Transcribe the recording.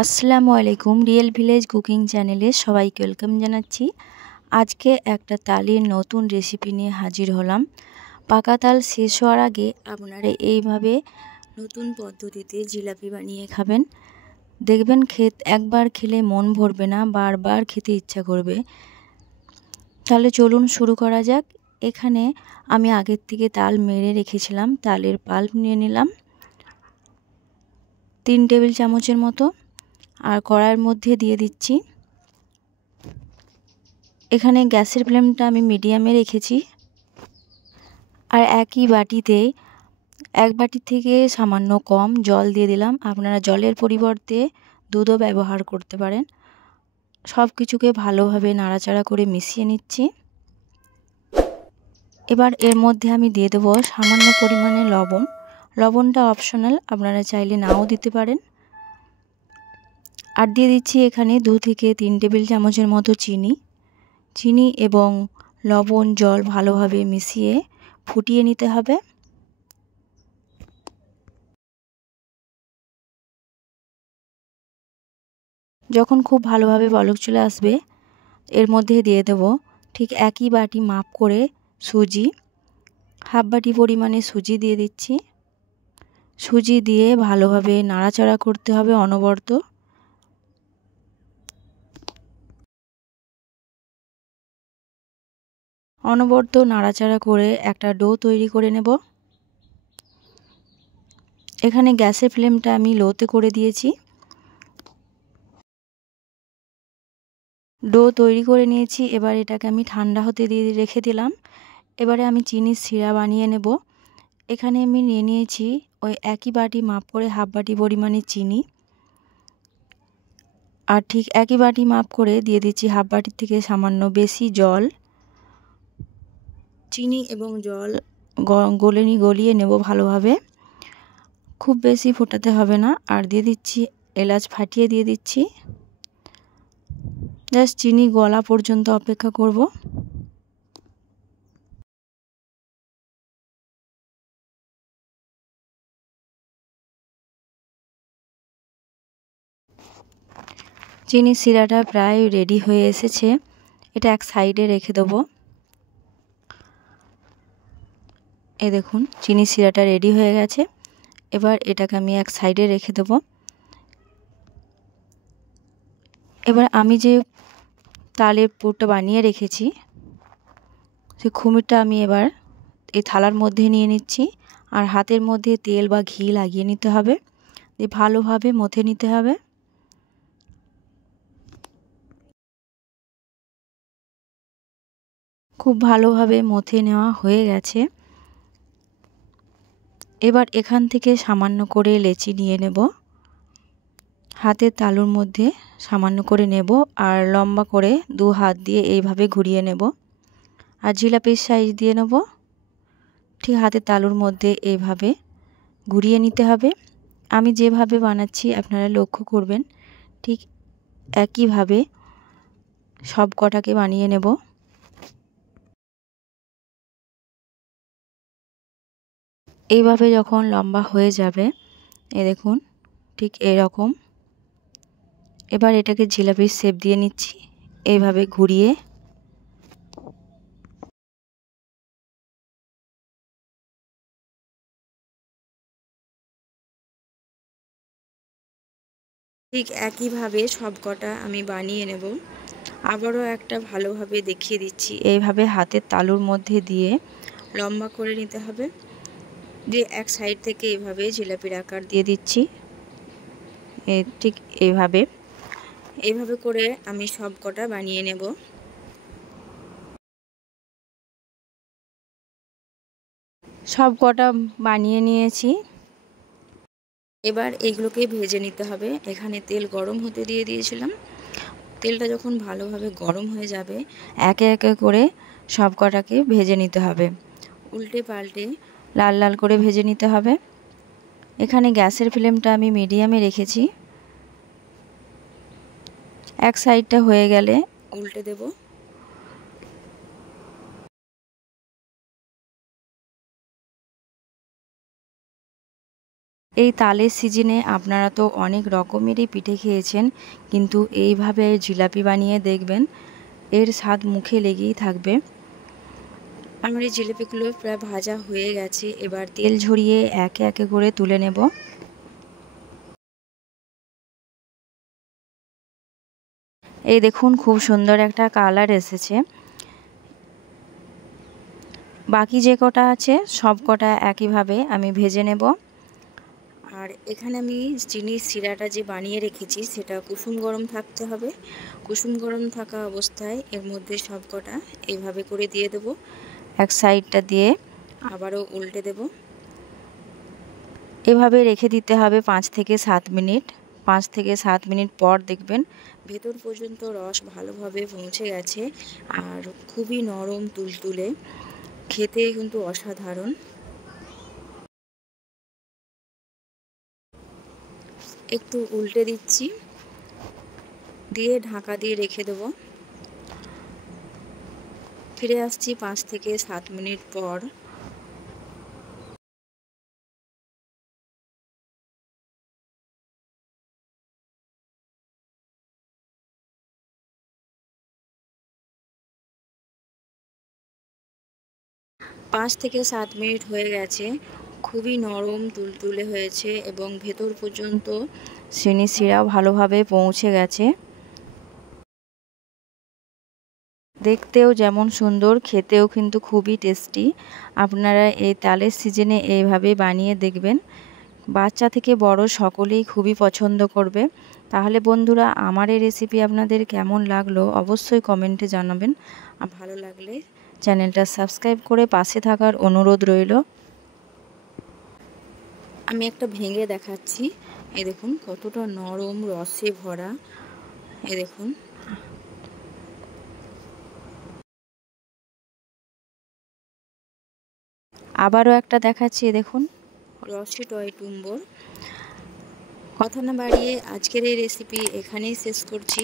আসসালামু আলাইকুম। Real village cooking চ্যানেলে সবাইকে ওয়েলকাম জানাচ্ছি। আজকে একটা তালের নতুন রেসিপি নিয়ে হাজির হলাম। পাকা তাল শেষ হওয়ার আগে আপনারা এইভাবে নতুন পদ্ধতিতে জিলাপি বানিয়ে খাবেন। দেখবেন একবার খেলে মন ভরবে না, বারবার খেতে ইচ্ছা করবে। তাহলে চলুন শুরু করা যাক। এখানে আমি আগের থেকে তাল মেরে রেখেছিলাম। তালের পাল্প নিয়ে নিলাম 3 টেবিল চামচের মতো, আর কড়াইয়ের মধ্যে দিয়ে দিচ্ছি। এখানে গ্যাসের ফ্লেমটা আমি মিডিয়ামে রেখেছি। আর একই বাটিতে 1 বাটি থেকে সামান্য কম জল দিয়ে দিলাম। আপনারা জলের পরিবর্তে দুধও ব্যবহার করতে পারেন। সব কিছুকে ভালোভাবে নাড়াচাড়া করে মিশিয়ে নিচ্ছি। এবার এর মধ্যে আমি দিয়ে দেবো সামান্য পরিমাণে লবণ। লবণটা অপশনাল, আপনারা চাইলে নাও দিতে পারেন। আর দিয়ে দিচ্ছি এখানে 2 থেকে 3 টেবিল চামচের মতো চিনি এবং লবণ জল ভালোভাবে মিশিয়ে ফুটিয়ে নিতে হবে। যখন খুব ভালোভাবে বলক চলে আসবে, এর মধ্যে দিয়ে দেব ঠিক একই বাটি মাপ করে সুজি, হাফ বাটি পরিমাণে সুজি দিয়ে দিচ্ছি। সুজি দিয়ে ভালোভাবে নাড়াচাড়া করতে হবে অনবরত। অনবরত নাড়াচাড়া করে একটা ডো তৈরি করে নেব। এখানে গ্যাসের ফ্লেমটা আমি লোতে করে দিয়েছি। ডো তৈরি করে নিয়েছি। এবার এটাকে আমি ঠান্ডা হতে দিয়ে রেখে দিলাম। এবারে আমি চিনির সিরা বানিয়ে নেব। এখানে আমি নিয়ে নিয়েছি ওই একই বাটি মাপ করে হাফ বাটি পরিমাণে চিনি, আর ঠিক একই বাটি মাপ করে দিয়ে দিচ্ছি হাফ বাটির থেকে সামান্য বেশি জল। চিনি এবং জল গলিয়ে নেব ভালোভাবে, খুব বেশি ফোটাতে হবে না। আর দিয়ে দিচ্ছি এলাচ ফাটিয়ে দিয়ে দিচ্ছি। জাস্ট চিনি গলা পর্যন্ত অপেক্ষা করব। চিনির সিরাটা প্রায় রেডি হয়ে এসেছে। এটা এক সাইডে রেখে দেবো। এই দেখুন চিনির সিরাটা রেডি হয়ে গেছে। এবার এটাকে আমি এক সাইডে রেখে দেব। এবার আমি যে তালের পুরটা বানিয়ে রেখেছি, সেই খুমিরটা আমি এবার এই থালার মধ্যে নিয়ে নিচ্ছি। আর হাতের মধ্যে তেল বা ঘি লাগিয়ে নিতে হবে, দিয়ে ভালোভাবে মথে নিতে হবে। খুব ভালোভাবে মথে নেওয়া হয়ে গেছে। এবার এখান থেকে সামান্য করে লেচি নিয়ে নেব। হাতের তালুর মধ্যে সামান্য করে নেব আর লম্বা করে 2 হাত দিয়ে এইভাবে ঘুরিয়ে নেব। আর জিলাপির সাইজ দিয়ে নেব। ঠিক হাতের তালুর মধ্যে এইভাবে ঘুরিয়ে নিতে হবে। আমি যেভাবে বানাচ্ছি আপনারা লক্ষ্য করবেন, ঠিক একইভাবে সব কটাকে বানিয়ে নেব। এইভাবে যখন লম্বা হয়ে যাবে, দেখুন ঠিক এরকম। এবার এটাকে জিলাপির শেপ দিয়ে নিচ্ছি এইভাবে ঘুরিয়ে। ঠিক একইভাবে সব কটা আমি বানিয়ে নেব। আবারও একটা ভালোভাবে দেখিয়ে দিচ্ছি। এইভাবে হাতের তালুর মধ্যে দিয়ে লম্বা করে নিতে হবে। দিয়ে এক সাইড থেকে এইভাবে জিলাপির আকার দিয়ে দিচ্ছি। ঠিক এইভাবে করে আমি সব কটা বানিয়ে নেব। সব কটা বানিয়ে নিয়েছি। এবার এগুলোকে ভেজে নিতে হবে। এখানে তেল গরম হতে দিয়ে দিয়েছিলাম। তেলটা যখন ভালোভাবে গরম হয়ে যাবে, একে একে করে সব কটাকে ভেজে নিতে হবে। উল্টে পাল্টে লাল লাল করে ভেজে নিতে হবে। এখানে গ্যাসের ফ্লেমটা আমি মিডিয়ামে রেখেছি। এক সাইডটা হয়ে গেলে উল্টে দেব। এই তালের সিজনে আপনারা তো অনেক রকমেরই পিঠে খেয়েছেন, কিন্তু এইভাবে জিলাপি বানিয়ে দেখবেন, এর স্বাদ মুখে লেগেই থাকবে। আমার এই জিলাপিগুলো প্রায় ভাজা হয়ে গেছে, এবার তেল ঝরিয়ে একে একে করে তুলে নেব। এই দেখুন খুব সুন্দর একটা কালার এসেছে। বাকি যে কটা আছে সব কটা একইভাবে আমি ভেজে নেব। আর এখানে আমি চিনির শিরাটা যে বানিয়ে রেখেছি সেটা কুসুম গরম থাকতে হবে। কুসুম গরম থাকা অবস্থায় এর মধ্যে সব কটা এইভাবে করে দিয়ে দেব। এক সাইডটা দিয়ে আবারও উল্টে দেব। এভাবে রেখে দিতে হবে 5 থেকে 7 মিনিট। 5 থেকে 7 মিনিট পর দেখবেন ভেতর পর্যন্ত রস ভালোভাবে পৌঁছে গেছে আর খুবই নরম তুলতুলে, খেতে কিন্তু অসাধারণ। একটু উল্টে দিচ্ছি, দিয়ে ঢাকা দিয়ে রেখে দেব। ফিরে আসছি 5 থেকে 7 মিনিট পর। পাঁচ থেকে 7 মিনিট হয়ে গেছে, খুবই নরম তুলতুলে হয়েছে এবং ভেতর পর্যন্ত চিনির শিরাও ভালোভাবে পৌঁছে গেছে। দেখতেও যেমন সুন্দর, খেতেও কিন্তু খুবই টেস্টি। আপনারা এই তালের সিজনে এইভাবে বানিয়ে দেখবেন, বাচ্চা থেকে বড় সকলেই খুবই পছন্দ করবে। তাহলে বন্ধুরা, আমার এই রেসিপি আপনাদের কেমন লাগলো অবশ্যই কমেন্টে জানাবেন। আর ভালো লাগলে চ্যানেলটা সাবস্ক্রাইব করে পাশে থাকার অনুরোধ রইল। আমি একটা ভেঙে দেখাচ্ছি। এই দেখুন কতটা নরম রসে ভরা। এই দেখুন, আবারও একটা দেখাচ্ছি। দেখুন রসে টইটুম্বর। কথা না বাড়িয়ে আজকের এই রেসিপি এখানেই শেষ করছি।